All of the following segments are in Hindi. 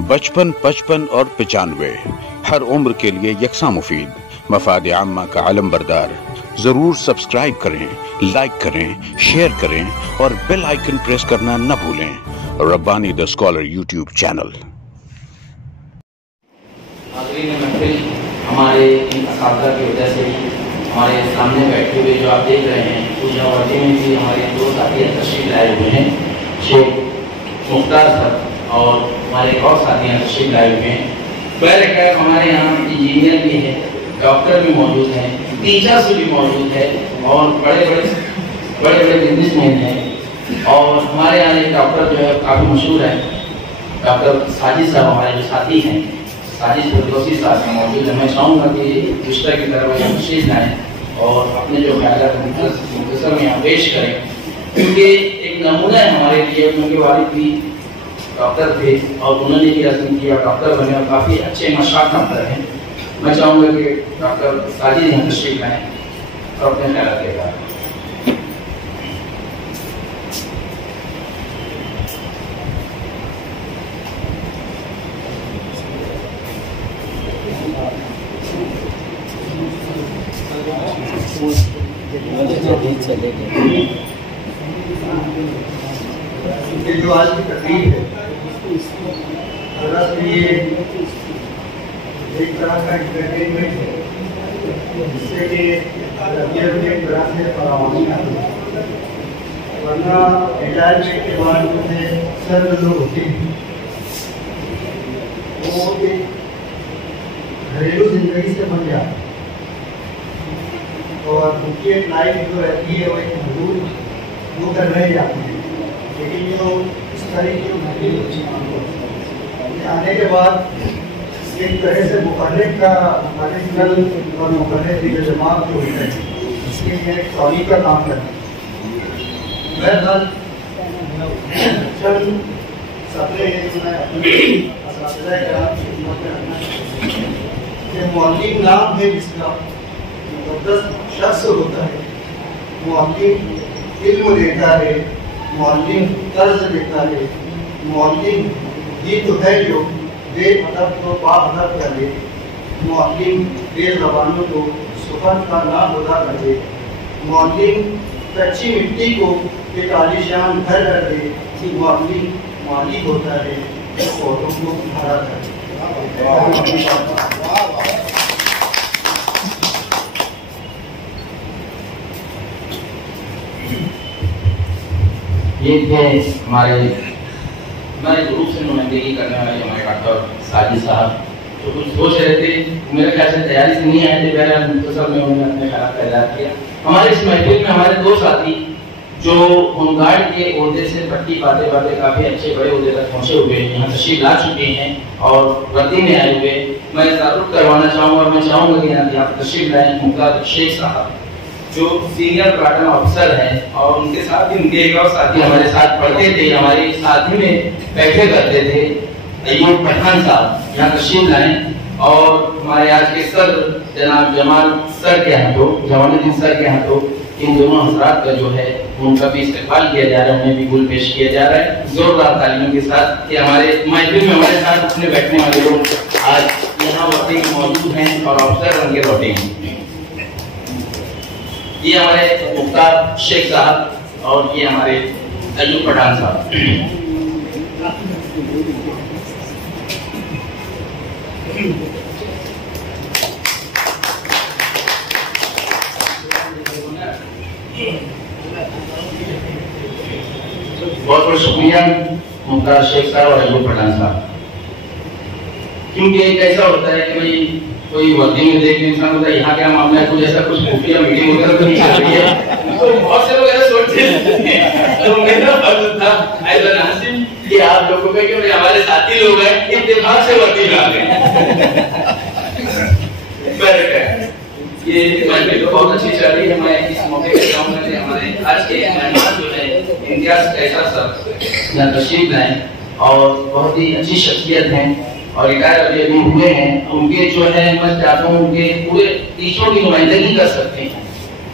बचपन, 55 और 95 हर उम्र के लिए यकसा मुफीद, मफाद आम्मा का आलम बरदार। जरूर सब्सक्राइब करें, लाइक करें, शेयर करें और बेल आइकन प्रेस करना न भूलें। Rabbani the scholar YouTube channel. हमारे इन असातिज़ा की वजह से हमारे सामने बैठे हुए जो आप देख रहे हैं, पूजा वर्दी में भी हमारे दो साथी तशरीफ लाए हुए हैं, शेख मुख्तार सर और हमारे एक और साथी तशरीफ लाए हुए हैं। खैर हमारे यहाँ इंजीनियर भी है, डॉक्टर भी मौजूद हैं, टीचर्स भी मौजूद है और बड़े बड़े बिजनेसमैन हैं। और हमारे यहाँ एक डॉक्टर जो है काफ़ी मशहूर है, डॉक्टर साजिद साहब हमारे जो साथी हैं, साजिद फिरदौसी साहब हैं मौजूद है। मैं चाहूँगा कि दुश्ता की तरफ यहाँ तशरीफ लाएँ और अपने जो ख्याल मुख्तसर में यहाँ पेश करें, क्योंकि एक नमूना है हमारे लिए। उनके वालिद भी डॉक्टर थे और उन्होंने भी रस्म किया, डॉक्टर बने और काफ़ी अच्छे मशाक डॉक्टर हैं। मैं चाहूँगा कि डॉक्टर साजिद यहाँ तशरीफ लाएँ और अपने ख्याल देगा। ये जो आज की तकलीफ है, दरअसल ये एक तरह का एंटरटेनमेंट है, जिससे कि तबीयत में एक तरह से फरावानी आती है। वरना रिटायरमेंट के बाद जो सर्व लोग होते हैं वो एक घरेलू जिंदगी से बन जाते हैं और उनकी एक लाइफ जो रहती है वो एक मजबूत वो कर रह जाती है। लेकिन जो इस तरह की आने के बाद एक तरह से मुकर्रर का मुकर्रर और मुकर्रर की जमात जो होता है, इसके लिए एक सॉली का काम करते हैं। बहरहाल चंद सपने मौलिक नाम है जिसका मुक़द्दस शख्स होता है। मुअल्लिम इल्म देता है, मुअल्लिम कर्ज देता है, मुअल्लिम ही तो है जो बेअदब को बाअदब कर दे, मुअल्लिम बेज़बानों को सुखन का नाम अदा कर दे, मुअल्लिम कच्ची मिट्टी को एक आलीशान घर कर दे, मुअल्लिम मालिक होता है जो औरों को खड़ा कर दे। ये थे हमारे ग्रुप से नुमाइंदगी करने वाले हमारे डॉक्टर साजिद साहब, जो कुछ सोच रहे थे, मेरे ख्याल से तैयारी से नहीं आए थे। बहरहाल मुख्तसर में उन्होंने अपने ख्याल पैदा किया। हमारे इस महफिल में हमारे दो साथी जो होमगार्ड के ओहदे से पट्टी पाते काफ़ी अच्छे बड़े ओहदे तक पहुँचे हुए हैं, यहाँ तशरीफ ला चुके हैं और वर्दी में आए हुए। मैं तारुफ करवाना चाहूँगा और मैं चाहूँगा कि यहाँ तशरीफ लाएँ मुख्तार शेख साहब, जो सीनियर प्लाटून ऑफिसर हैं और उनके साथ ही उनके एक और साथी हमारे साथ पढ़ते थे, हमारे साथ ही में बैठे करते थे, अय्यूब पठान साहब, यहाँ तशरीफ लाएँ। और हमारे आज के सर जनाब जमाल सर के हाथों, जमानुद्दीन सर के हाथों इन दोनों हजरात का जो है उनका भी इस्तेमाल किया जा रहा है, उन्हें भी गुल पेश किया जा रहा है जोरदार तालियों के साथ कि हमारे महफिल में हमारे साथ अपने बैठने वाले लोग आज यहाँ वर्दी में मौजूद हैं और अफसर बन के लौटे हैं। ये हमारे मुख्तार शेख साहब और ये हमारे अय्यूब पठान साहब। बहुत बहुत शुक्रिया मुख्तार शेख साहब और अय्यूब पठान साहब, क्योंकि एक ऐसा होता है कि भाई कोई वर्दी में देख इंसान होता है यहाँ क्या मामला है, कुछ ऐसा कुछ खुफिया मीटिंग वगैरह तो नहीं चल रही है, तो बहुत से लोग ऐसा सोचते हैं। तो मेरा फर्ज था ऐसा नासिब कि आप लोगों को कि हमारे साथी लोग हैं, इत्तेफाक से वर्दी ला गए। ये महफिल तो बहुत अच्छी चल रही है। मैं इस मौके पे चाहूँगा कि हमारे आज के मेहमान जो है इम्तियाज कैसा सर यहाँ तशरीफ लाएं और बहुत ही अच्छी शख्सियत हैं और रिटायर अभी हुए हैं। उनके जो है मैं चाहता हूँ उनके पूरे टीचरों की नुमाइंदगी कर सकते हैं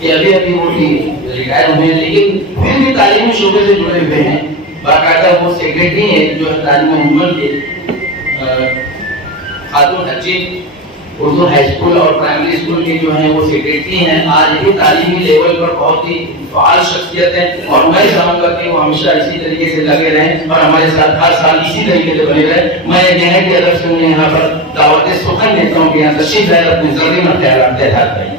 कि अभी वो रिटायर हुए हैं लेकिन फिर भी तालीमी शोबे से जुड़े हुए हैं। बाकायदा वो सेक्रेटरी है जो तालीम उम्मत के खातून हजीब उर्दू हाई स्कूल और प्राइमरी स्कूल के जो हैं वो सेक्रेटरी हैं। आज भी तालीमी लेवल पर बहुत ही फाल शख्सियत है और मैं चाहूँगा कि वो हमेशा इसी तरीके से लगे रहें और हमारे साथ हर साल इसी तरीके से बने रहें। मैं यह कि अगर सुनने यहाँ पर दावत सुखन देता हूँ कि यहाँ तशरीफ है, अपने जरूरी में ख्याल करें।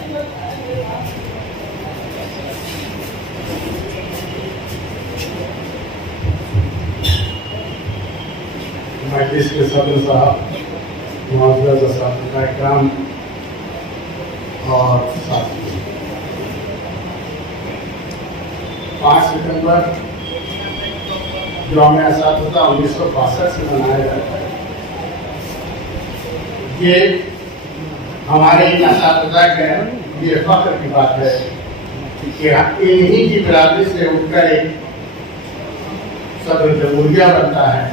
मजलिस के सदर साहब, मुअज़्ज़ज़ असातिज़ा इकराम और साथी, 5 सितंबर यौम असातिज़ा 1962 से मनाया जाता है। ये हमारे इन असातिज़ा के लिए फख्र की बात है कि इन्हीं की बिरादरी से उठकर एक सदर जमहूरिया बनता है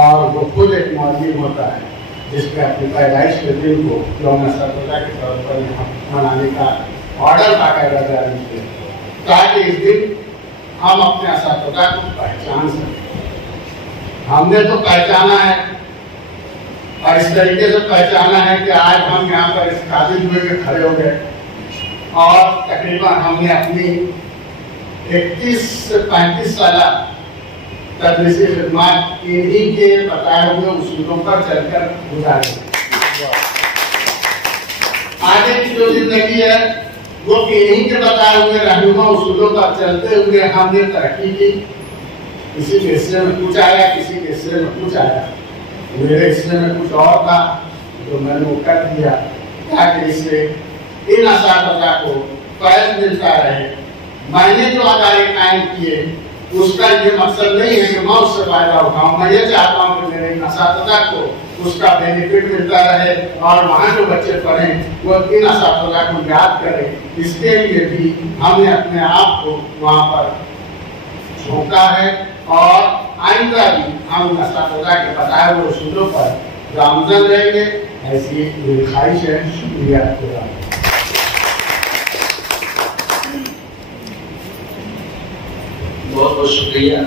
और वो खुद एक मुअल्लिम होता है जिसमें अपनी पैदाइश के दिन को यौम असातिज़ा के तौर पर यहाँ मनाने का ऑर्डर बाकायदा जारी किया ताकि इस दिन हम अपने असातिज़ा को पहचान सकें। हमने तो पहचाना है और इस तरीके से पहचाना है कि आज हम यहाँ पर इस काबिल हुए के खड़े हो गए और तकरीबन हमने अपनी 31 से 35 साल तदरीसी खिदमत इन्हीं के बताए हुए उसूलों पर चलकर गुजारी। आगे की जो जिंदगी है वो इन्हीं के बताए हुए रहनुमा उसूलों पर चलते हुए हमने तरक्की की। किसी के हिस्से में कुछ आया, किसी के हिस्से में कुछ आया। मेरे हिस्से में कुछ और था जो मैंने वो कर दिया ताकि इससे इन असातिज़ा को फैज़ मिलता रहे। मैंने जो अदारे कायम किए उसका ये मकसद नहीं है कि मैं उससे फायदा उठाऊं। मैं ये चाहता हूँ कि मेरे असातिज़ा को उसका बेनिफिट मिलता रहे और वहाँ जो बच्चे पढ़ें वो इन असातिज़ा को याद करें। इसके लिए भी हमने अपने आप को वहाँ पर झोंका है और आइंदा भी हम असातिज़ा के बताए हुए उसूलों पर गामजन रहेंगे, ऐसी मेरी ख्वाहिश है। शुक्रिया। बहुत बहुत शुक्रिया।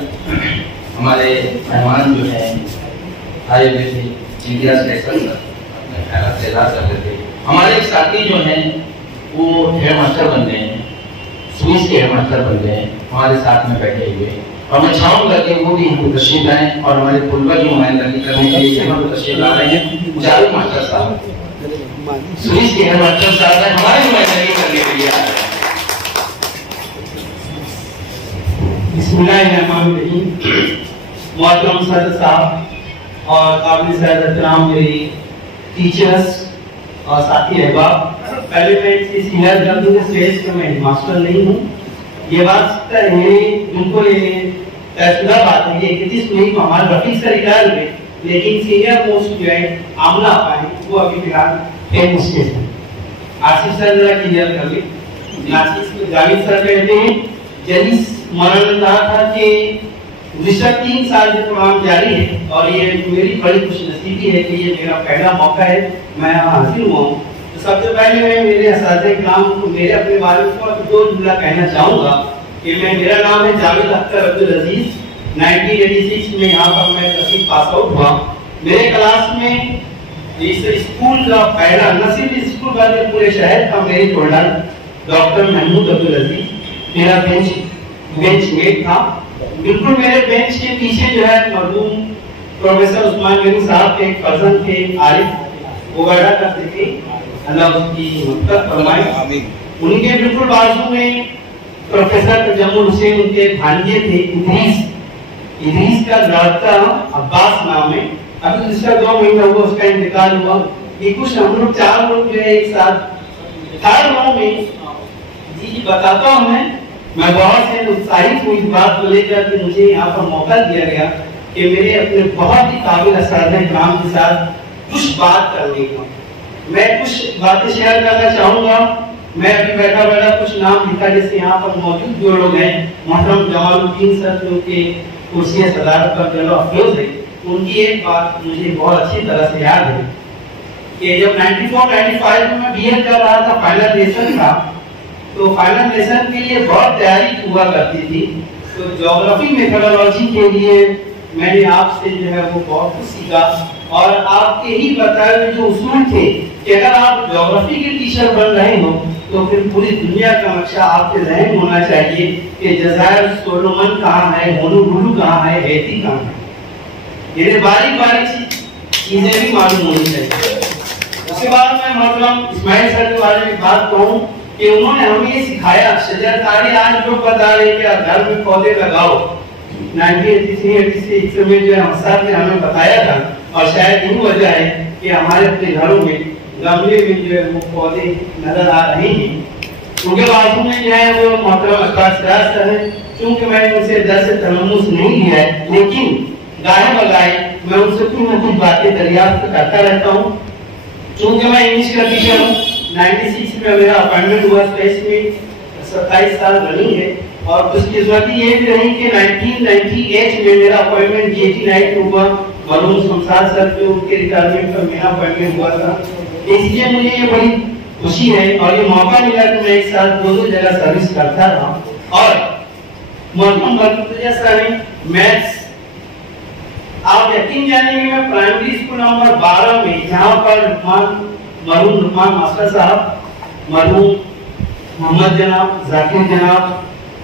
हमारे मेहमान जो हैं आए हुए थे, इंडिया से अपने ख्याल से इज़हार कर रहे थे। हमारे एक साथी जो हैं वो हेड मास्टर बन गए हैं, स्विस के हेड मास्टर बन गए हैं, हमारे साथ में बैठे हुए। और मैं चाहूँगा कि वो भी हमको तशरीफ लाएँ और हमारे तलबा की नुमाइंदगी करने के लिए यहाँ पर तशरीफ ला रहे हैं। जावेद मास्टर साहब, स्विस के हेड मास्टर साहब हैं, हमारी नुमाइंदगी करने के लिए आ रहे हैं। बिस्मिल्लाहिर्रहमानिर्रहीम। मोहतरम सदर साहब और काबिल सदर एहतराम मेरी टीचर्स और साथी अहबाब, पहले मैं इसकी सीनियर कर दूँ स्टेज पर मैं मास्टर नहीं हूँ। ये बात बिल्कुल तयशुदा बात है कि 31 मई को हमारे रफीक सर रिटायर हुए, लेकिन सीनियर मोस्ट स्टूडेंट आमला पाए वो अभी फिलहाल टेन स्टेज है। आशीष सर जरा क्लियर कर ले। आशीष जावेद सर कहते हैं जलीस मौलाना ने कहा था कि गुज़िश्ता 3 साल से प्रोग्राम जारी है और ये मेरी बड़ी खुशनसीबी है कि ये मेरा पहला मौका है, मैं यहाँ हाजिर हुआ हूँ। तो सबसे पहले मैं मेरे असातिज़ा इकराम को मेरे अपने बारे में 2 जुमला कहना चाहूँगा कि मेरा नाम है जावेद अख्तर अब्दुल अजीज। 1986 में यहाँ पर मैं तहसील पास आउट हुआ। मेरे क्लास में इस स्कूल का पहला न सिर्फ स्कूल बल्कि पूरे शहर का मेरे टोलर डॉक्टर महमूद अब्दुल अजीज मेरा बेंच मेट था। बिल्कुल मेरे बेंच के पीछे जो है मरहूम प्रोफेसर उस्मान गनी साहब के एक पर्सन थे आरिफ, वो बैठा करते थे, अल्लाह उसकी मग़फ़िरत फरमाए। उनके बिल्कुल बाजू में प्रोफेसर जमुल हुसैन उनके भांजे थे इदरीस का लड़का अब्बास नाम है। अभी जिसका 2 महीना हुआ उसका इंतकाल हुआ। ये कुछ हम लोग 4 लोग जो है एक साथ 3 में जी बताता हूँ मैं बहुत से उत्साहित हूँ इस बात को लेकर कि मुझे यहाँ पर मौका दिया गया कि मेरे अपने बहुत ही काबिल असातिज़ा इकराम के साथ कुछ बात करने का। मैं कुछ बातें शेयर करना चाहूँगा। मैं अभी बैठा बैठा कुछ नाम लिखा, जैसे यहाँ पर मौजूद जो लोग हैं, मोहतरम जमालुद्दीन सर जो कि कुर्सी सदारत पर फेलो अफरोज है, उनकी एक बात मुझे बहुत अच्छी तरह से याद है कि जब 94-95 में मैं बीएड कर रहा था, फाइनल लेसन था, तो फाइनल लेसन के लिए बहुत तैयारी हुआ करती थी। तो ज्योग्राफी मेथोडोलॉजी के लिए मैंने आपसे जो है वो बहुत कुछ सीखा और आपके ही बताए हुए जो उसूल थे कि अगर आप ज्योग्राफी के टीचर बन रहे हो तो फिर पूरी दुनिया का नक्शा आपके जहन होना चाहिए कि जज़ायर सोलोमन कहाँ है, होनोलुलु कहाँ है, हैती कहाँ है। ये बारीक बारीक चीजें भी मालूम होनी चाहिए। उसके बाद मैं मतलब इस्माइल सर के बारे में बात कहूँ कि उन्होंने हमें ये सिखाया, शजरकारी आज लोग बता रहे कि घर में पौधे लगाओ, 1983-86 में जो सर ने हमें बताया था, और शायद यही वजह है कि हमारे अपने घरों में गमले में जो है वो पौधे नजर आ रहे हैं। उनके बाजू में जो है वो मोहतरम अब्बास सिराज सर है। चूंकि मैंने उनसे दर्स तलम्मुस नहीं लिया है, लेकिन गाए बगाए मैं उनसे कुछ न कुछ बातें दरियाफ्त करता रहता हूँ। चूंकि मैं इंग्लिश का टीचर हूँ, 96 में मेरा अपॉइंटमेंट हुआ स्पेस में, 27 साल रनिंग है, और उसकी किस्मती ये भी रही कि 1998 में मेरा अपॉइंटमेंट GT नाइट में हुआ। मरहूम शमशाद सर के उनके रिटायरमेंट पर मेरा अपॉइंटमेंट हुआ था, इसलिए मुझे ये बड़ी खुशी है और ये मौका मिला कि मैं एक साथ दो जगह सर्विस करता रहा। और मरहूम सर ने मैथ्स, आप यकीन जानेंगे मैं प्राइमरी स्कूल नंबर 12 में, जहाँ पर मरहूम लुकमान मास्टर साहब, मरहूम मोहम्मद जनाब, जाकिर जनाब,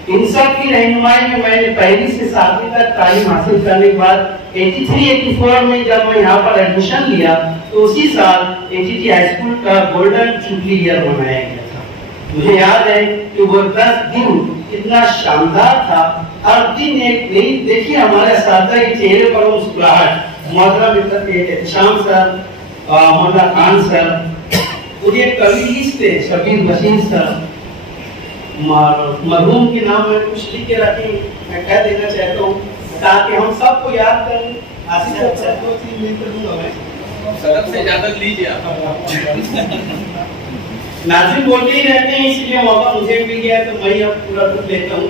इन सब की रहनुमाई में मैंने पहली से 7वीं तक तालीम हासिल करने के बाद 83-84 में जब मैं यहाँ पर एडमिशन लिया तो उसी साल ATT हाई स्कूल का गोल्डन जुबली ईयर मनाया गया था। मुझे याद है कि वो 10 दिन कितना शानदार था। हर दिन एक नई, देखिए हमारे साथी के चेहरे पर मुस्कुराहट। मोहतरम शाम सर, मोहम्मद खान सर, मुझे कवि थे शबीर बशीर सर, मरहूम के नाम में कुछ लिख के रखें, मैं कह देना चाहता हूँ ताकि हम सबको याद करें। आसिफ सर को मिल कर दूंगा मैं, सबसे ज्यादा लीजिए आप। नाज़िम बोलते ही रहते हैं, इसलिए मौका मुझे मिल गया तो मैं अब पूरा रुख लेता हूँ।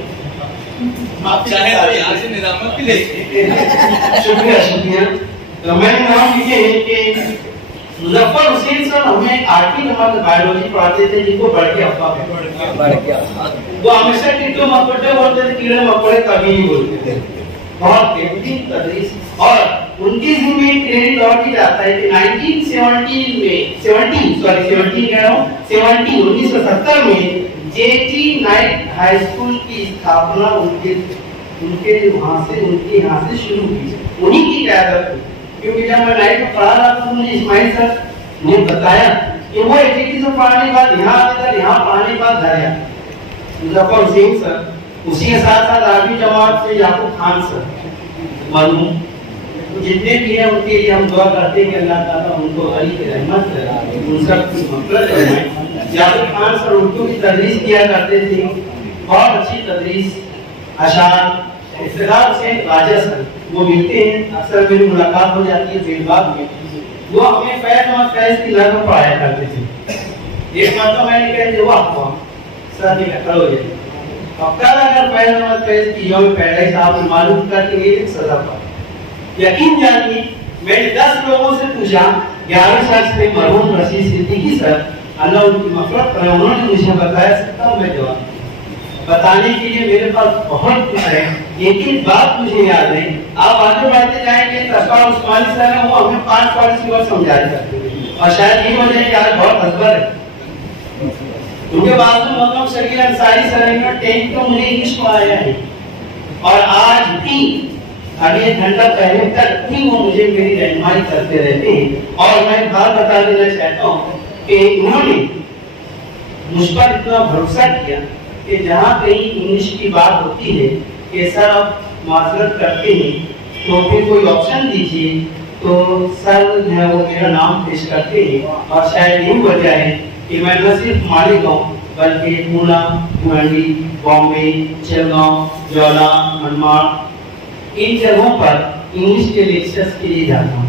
आप चाहे तो यहाँ से निजामत भी ले। शुक्रिया शुक्रिया। तो मैंने नाम लिखे हैं कि मुजफ्फर हुसैन सर हमें 8वीं नंबर में बायोलॉजी पढ़ाते थे, जिनको बढ़ के अफवाह वो हमेशा कीड़े मकोड़े बोलते थे, कीड़े मकोड़े कभी नहीं बोलते थे। बहुत बेहतरीन तदरीस, और उनके जिम्मे क्रेडिट और भी जाता है कि 1970 में JT नाइट हाई स्कूल की स्थापना उनके यहाँ से शुरू की, उन्हीं की क़यादत में। क्योंकि जब मैं नाइट में पढ़ा रहा था तो मुझे इस्माइल सर ने बताया कि वो ATT से पढ़ाने के बाद यहाँ आते थे, यहाँ पढ़ाने के बाद घर आया। मुजफ्फर हुसैन सर, उसी के साथ साथ 8वीं जमात से याकूब खान सर, मरहूम, जितने भी हैं उनके लिए हम दुआ करते हैं कि अल्लाह ताला उनको गनी की रहमत करे, उन सब की मग़फ़िरत फरमाए। याकूब खान सर उर्दू की तदरीस किया करते थे, बहुत अच्छी तदरीस, अशार। इफ्तिखार हुसैन राजा सर, वो मिलते हैं, अक्सर मेरी मुलाकात हो जाती है बेलबाग में। वो हमें फैज़ की नज़्म पढ़ाया करते थे। एक मरतबा मैंने कहा कि वाह वाह सर ने कहा हो जाए, अब कल अगर फैज़ की यौम पैदाइश आपने मालूम करके एक सजा पा। यकीन जानिए मैंने 10 लोगों से पूछा, 11 शख्स थे मरहूम रशीद सिद्दीकी सर, अल्लाह उनकी मग़फ़िरत करे, उन्होंने मुझे बताया सकता हूँ मैं जवाब बताने के लिए मेरे पास बहुत कुछ है, लेकिन बात मुझे याद है। आप आगे बढ़ते जाएंगे, तस्वार उस्मानी सर है, वो हमें 5 पॉलिसी और समझाया करते हैं, और शायद यही वजह है कि आज बहुत हज़बर है। उनके बाद में मोहम्मद शकील अंसारी सर ने 10th तो मुझे इंग्लिश पढ़ाया है, और आज भी अभी 1 घंटा पहले तक भी वो मुझे मेरी रहनुमाई करते रहते हैं। और मैं एक बात बता देना चाहता हूँ कि उन्होंने मुझ पर इतना भरोसा किया कि जहाँ कहीं इंग्लिश की बात होती है कि सर आप माजरत करते हैं तो फिर कोई ऑप्शन दीजिए, तो सर जो है वो मेरा नाम पेश करते हैं। और शायद यही वजह है कि मैं न सिर्फ मालेगांव बल्कि पूना, भिवंडी, बॉम्बे, चिलगांव, जौला, मनमाड़, इन जगहों पर इंग्लिश के लेक्चर्स के लिए जाता हूँ।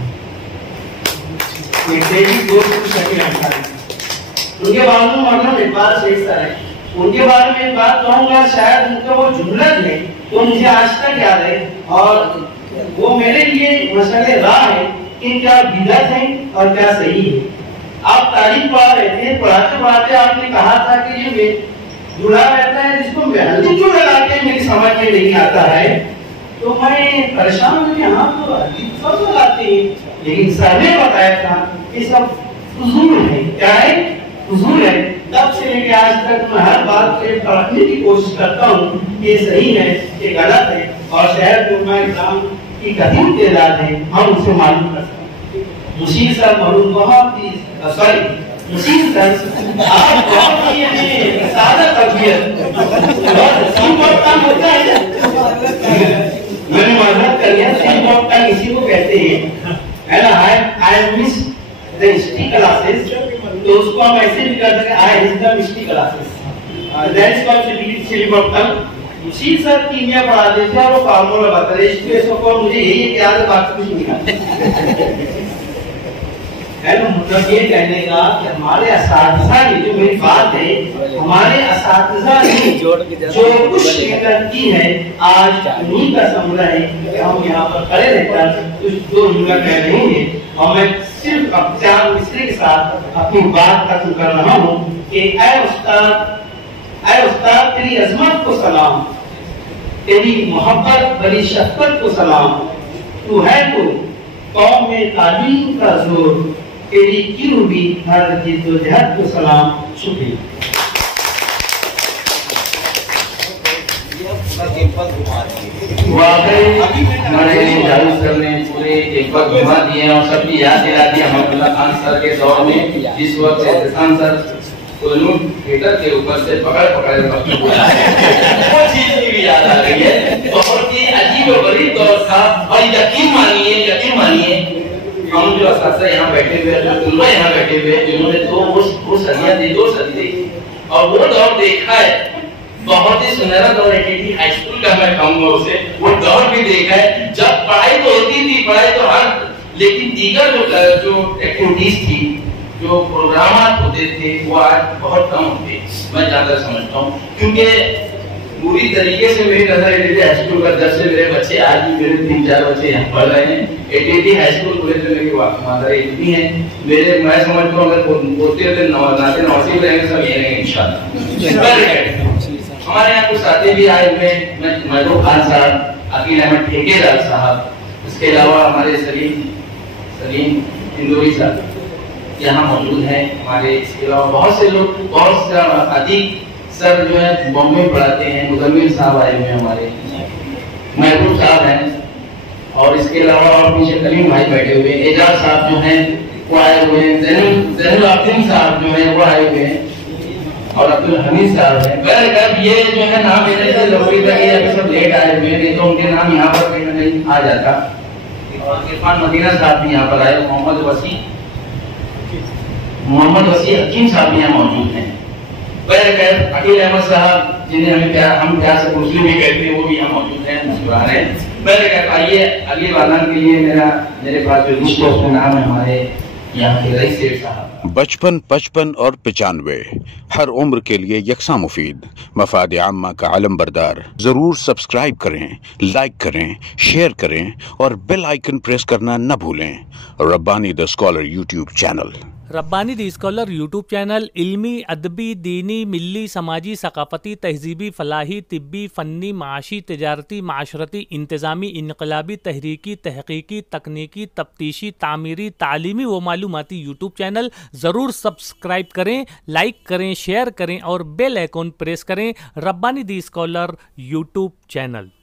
उनके बारे में मतलब इकबाल शेख सर है, उनके बारे में एक बात कहूँगा, शायद उनका वो जुमलत है तो मुझे आज तक याद है, और वो मेरे लिए मसले राह है कि क्या बिदअत है और क्या सही है। आप तारीफ पढ़ा रहे थे, पढ़ाते पढ़ाते आपने कहा था कि ये दूल्हा रहता है जिसको मेहंदी क्यों लगाते हैं मेरी समझ में नहीं आता है, तो मैं परेशान हूँ कि हाँ तो हल्दी सब लगाते हैं, लेकिन सर ने बताया था कि सब फजूल है। क्या है? फजूल है। तब से लेकर आज तक मैं हर बात पे परखने की कोशिश करता हूँ कि ये सही है, ये गलत है, और शहर में एग्जाम की कठिन तादाद है, हम उसे मालूम कर सकते हैं। मुशीर सर मालूम बहुत ही मुशीर सर आप बहुत ही सादा तबीयत और बहुत काम होता है। मैंने मालूम कर लिया बहुत काम इसी को कहते हैं, है ना। I miss the history classes, तो उसको हम ऐसे भी कर सकते हैं, I miss the history classes, that is called सिलिबॉक्टल। मुशीर सर कीमिया पढ़ाते थे और वो फार्मूला बताते थे, इसके सब मुझे यही याद है, बाकी कुछ नहीं है ना। मतलब ये कहने का कि हमारे असातिज़ा की जो मेरी बात है, हमारे असातिज़ा ने जो कुछ मेहनत की है, आज उन्हीं का समझ है कि हम यहाँ पर खड़े रहकर कुछ दो जुमला कह रहे हैं। और मैं सिर्फ अब चार मिसरे के साथ अपनी बात खत्म कर रहा हूँ कि ऐ उस्ताद तेरी अजमत को सलाम, तेरी मोहब्बत बड़ी शफ़क़त को सलाम, तू है तो कौम में तालीम का जोर, तेरी क्यों भी हर जिद्दोजहद को सलाम। शुक्रिया। वाकई हमारे जावेद सर ने पूरे एक वक्त घुमा दिए और सबकी याद दिला दी अहमदुल्ला खान सर के दौर में, जिस वक्त एहसान सर थिएटर के ऊपर से पकड़ वो चीज की याद आ रही है। बहुत ही अजीब और गरीब दौर था। और यकीन मानिए हम जो असातिज़ा यहाँ बैठे हुए, जो तुलबा यहाँ बैठे हुए, जिन्होंने दो सदियाँ देखी और वो दौर देखा है, बहुत ही सुनहरा दौर है। हाई स्कूल का मैं कहूँगा उसे, वो दौर भी देखा है जब पढ़ाई तो होती थी, पढ़ाई तो हर, लेकिन दीगर जो एक्टिविटीज थी, जो प्रोग्राम होते थे, वो आज बहुत कम होते, मैं ज्यादा समझता हूँ। क्योंकि पूरी तरीके से मेरी नजर हाई स्कूल का, जब से मेरे बच्चे आज भी, मेरे 3-4 बच्चे यहाँ पढ़ रहे हैं, एटीटी हाई स्कूल पूरे मेरी मात्रा इतनी है, मेरे मैं समझता हूँ अगर बोलते होते नाते नौसी रहेंगे सब ये रहेंगे इंशाल्लाह। हमारे यहाँ कुछ साथी भी आए हुए, महबूब खान साहब, अकील अहमद ठेकेदार साहब, इसके अलावा हमारे सलीम इंदौरी साहब यहाँ मौजूद हैं हमारे। इसके अलावा बहुत से लोग, बहुत से अतीक सर जो है बॉम्बे पढ़ाते हैं, मुजम्मिल साहब आए हुए हैं हमारे, महबूब साहब हैं, और इसके अलावा और पीछे कलीम भाई बैठे हुए हैं, एजाज साहब जो हैं वो आए हुए हैं, ज़ैनुल आबिदीन साहब जो हैं वो आए हुए हैं, और अब्दुल हमीद साहब हैं। बहरकैफ ये जो है नाम लेने से जरूरी था कि सब लेट आए हुए, नहीं तो उनके नाम यहाँ पर कहीं ना कहीं आ जाता। और इरफान मदीना साहब भी यहाँ पर आए, मोहम्मद वसी हकीम साहब भी यहाँ मौजूद हैं। बहरकैफ अकील अहमद साहब, जिन्हें हम प्यार से मुस्लिम भी कहते हैं, वो भी यहाँ मौजूद हैं, मुस्कुरा रहे हैं। बहरकैफ आइए अगले वादन के लिए मेरे पास जो लिस्ट है उसमें नाम है हमारे यहाँ के रईस सेठ साहब। 55, 55 और 95 हर उम्र के लिए यकसा मुफीद, मफाद आम्मा का आलम बरदार। जरूर सब्सक्राइब करें, लाइक करें, शेयर करें और बेल आइकन प्रेस करना न भूलें। Rabbani the scholar YouTube channel. Rabbani the scholar YouTube channel इल्मी, अदबी, दीनी, मिली, समाजी, सकाफती, तहजीबी, फलाही, तिब्बी, फ़न्नी, माशी, तिजारती, माशरती, इंतज़ामी, इनकलाबी, तहरीकी, तहकीकी, तकनीकी, तफ्तीशी, तामीरी, तालीमी व मालूमाती यूट्यूब चैनल। ज़रूर सब्सक्राइब करें, लाइक करें, शेयर करें और बेल आइकन प्रेस करें। Rabbani the scholar YouTube channel.